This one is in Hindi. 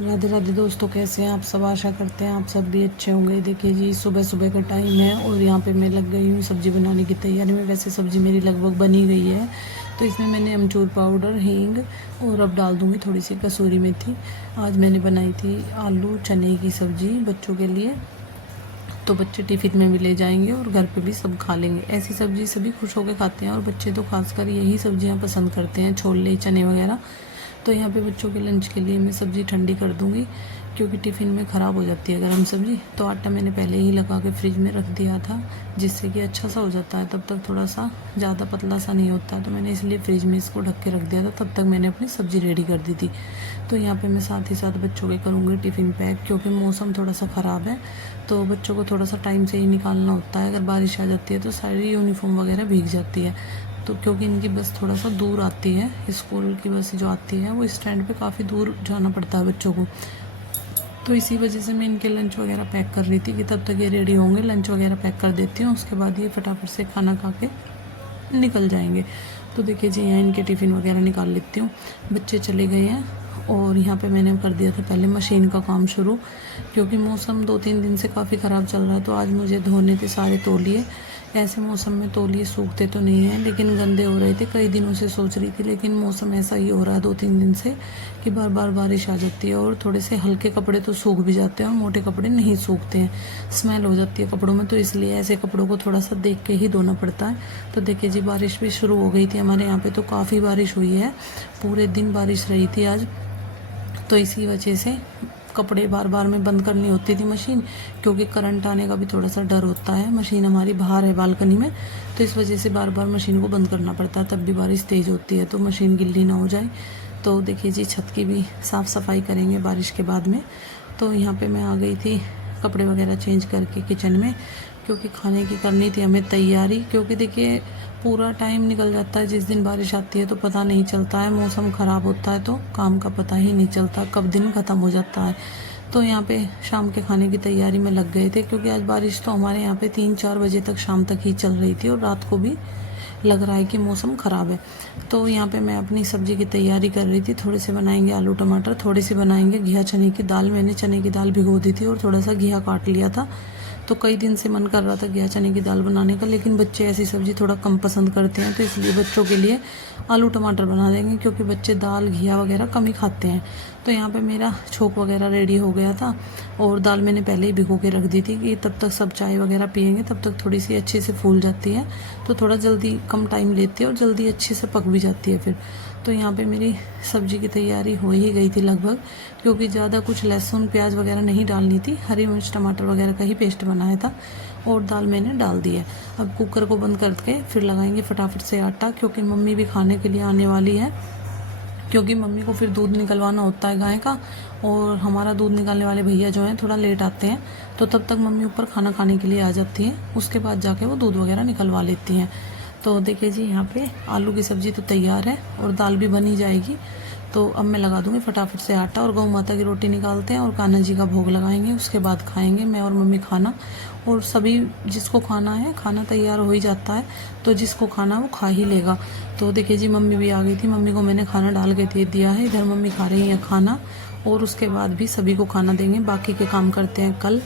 राधे राधे दोस्तों, कैसे हैं आप सब। आशा करते हैं आप सब भी अच्छे होंगे। देखिए जी, सुबह सुबह का टाइम है और यहाँ पे मैं लग गई हूँ सब्ज़ी बनाने की तैयारी में। वैसे सब्ज़ी मेरी लगभग बनी गई है, तो इसमें मैंने अमचूर पाउडर, हींग और अब डाल दूँगी थोड़ी सी कसूरी मेथी। आज मैंने बनाई थी आलू चने की सब्ज़ी बच्चों के लिए, तो बच्चे टिफ़िन में भी ले जाएंगे और घर पे भी सब खा लेंगे। ऐसी सब्ज़ी सभी खुश होकर खाते हैं और बच्चे तो खासकर यही सब्ज़ियाँ पसंद करते हैं, छोले चने वगैरह। तो यहाँ पे बच्चों के लंच के लिए मैं सब्ज़ी ठंडी कर दूँगी, क्योंकि टिफ़िन में ख़राब हो जाती है गर्म सब्ज़ी। तो आटा मैंने पहले ही लगा के फ्रिज में रख दिया था, जिससे कि अच्छा सा हो जाता है। तब तक थोड़ा सा ज़्यादा पतला सा नहीं होता है, तो मैंने इसलिए फ्रिज में इसको ढक के रख दिया था। तब तक मैंने अपनी सब्ज़ी रेडी कर दी थी। तो यहाँ पे मैं साथ ही साथ बच्चों के करूँगी टिफ़िन पैक, क्योंकि मौसम थोड़ा सा ख़राब है, तो बच्चों को थोड़ा सा टाइम से ही निकालना होता है। अगर बारिश आ जाती है तो सारी यूनिफॉर्म वगैरह भीग जाती है। तो क्योंकि इनकी बस थोड़ा सा दूर आती है, स्कूल की बस जो आती है वो स्टैंड पे काफ़ी दूर जाना पड़ता है बच्चों को। तो इसी वजह से मैं इनके लंच वगैरह पैक कर रही थी कि तब तक ये रेडी होंगे। लंच वगैरह पैक कर देती हूँ, उसके बाद ये फटाफट से खाना खा के निकल जाएंगे। तो देखिए जी, यहाँ इनके टिफ़िन वगैरह निकाल लेती हूँ। बच्चे चले गए हैं और यहाँ पे मैंने कर दिया था पहले मशीन का काम शुरू, क्योंकि मौसम 2-3 दिन से काफ़ी ख़राब चल रहा है। तो आज मुझे धोने थे सारे तौलिए। ऐसे मौसम में तौलिए सूखते तो नहीं हैं, लेकिन गंदे हो रहे थे। कई दिनों से सोच रही थी, लेकिन मौसम ऐसा ही हो रहा है 2-3 दिन से कि बार बार बारिश आ जाती है और थोड़े से हल्के कपड़े तो सूख भी जाते हैं और मोटे कपड़े नहीं सूखते हैं, स्मेल हो जाती है कपड़ों में। तो इसलिए ऐसे कपड़ों को थोड़ा सा देख के ही धोना पड़ता है। तो देखिए जी, बारिश भी शुरू हो गई थी हमारे यहाँ पे, तो काफ़ी बारिश हुई है, पूरे दिन बारिश रही थी आज। तो इसी वजह से कपड़े बार बार में बंद करनी होती थी मशीन, क्योंकि करंट आने का भी थोड़ा सा डर होता है। मशीन हमारी बाहर है बालकनी में, तो इस वजह से बार बार मशीन को बंद करना पड़ता है। तब भी बारिश तेज़ होती है तो मशीन गिल्ली ना हो जाए। तो देखिए जी, छत की भी साफ़ सफाई करेंगे बारिश के बाद में। तो यहाँ पे मैं आ गई थी कपड़े वगैरह चेंज करके किचन में, क्योंकि खाने की करनी थी हमें तैयारी। क्योंकि देखिए, पूरा टाइम निकल जाता है जिस दिन बारिश आती है, तो पता नहीं चलता है। मौसम ख़राब होता है तो काम का पता ही नहीं चलता कब दिन ख़त्म हो जाता है। तो यहाँ पे शाम के खाने की तैयारी में लग गए थे, क्योंकि आज बारिश तो हमारे यहाँ पे 3-4 बजे तक शाम तक ही चल रही थी और रात को भी लग रहा है कि मौसम ख़राब है। तो यहाँ पे मैं अपनी सब्ज़ी की तैयारी कर रही थी। थोड़े से बनाएंगे आलू टमाटर, थोड़ी सी बनाएंगे घिया चने की दाल। मैंने चने की दाल भिगो दी थी और थोड़ा सा घिया काट लिया था। तो कई दिन से मन कर रहा था घिया चने की दाल बनाने का, लेकिन बच्चे ऐसी सब्ज़ी थोड़ा कम पसंद करते हैं, तो इसलिए बच्चों के लिए आलू टमाटर बना देंगे, क्योंकि बच्चे दाल घिया वगैरह कम ही खाते हैं। तो यहाँ पे मेरा छोंक वगैरह रेडी हो गया था और दाल मैंने पहले ही भिगो के रख दी थी कि तब तक सब चाय वगैरह पियेंगे, तब तक थोड़ी सी अच्छे से फूल जाती है। तो थोड़ा जल्दी कम टाइम लेती है और जल्दी अच्छे से पक भी जाती है फिर। तो यहाँ पे मेरी सब्ज़ी की तैयारी हो ही गई थी लगभग, क्योंकि ज़्यादा कुछ लहसुन प्याज वगैरह नहीं डालनी थी। हरी मिर्च टमाटर वगैरह का ही पेस्ट बनाया था और दाल मैंने डाल दी है। अब कुकर को बंद करके फिर लगाएंगे फटाफट से आटा, क्योंकि मम्मी भी खाने के लिए आने वाली है। क्योंकि मम्मी को फिर दूध निकलवाना होता है गाय का, और हमारा दूध निकालने वाले भैया जो हैं थोड़ा लेट आते हैं, तो तब तक मम्मी ऊपर खाना खाने के लिए आ जाती हैं। उसके बाद जाके वो दूध वगैरह निकलवा लेती हैं। तो देखिए जी, यहाँ पे आलू की सब्ज़ी तो तैयार है और दाल भी बनी जाएगी। तो अब मैं लगा दूँगी फटाफट से आटा और गौ माता की रोटी निकालते हैं और कान्हा जी का भोग लगाएंगे। उसके बाद खाएंगे मैं और मम्मी खाना, और सभी जिसको खाना है खाना तैयार हो ही जाता है, तो जिसको खाना वो खा ही लेगा। तो देखिए जी, मम्मी भी आ गई थी। मम्मी को मैंने खाना डाल के दे दिया है। इधर मम्मी खा रही है खाना और उसके बाद भी सभी को खाना देंगे। बाकी के काम करते हैं कल।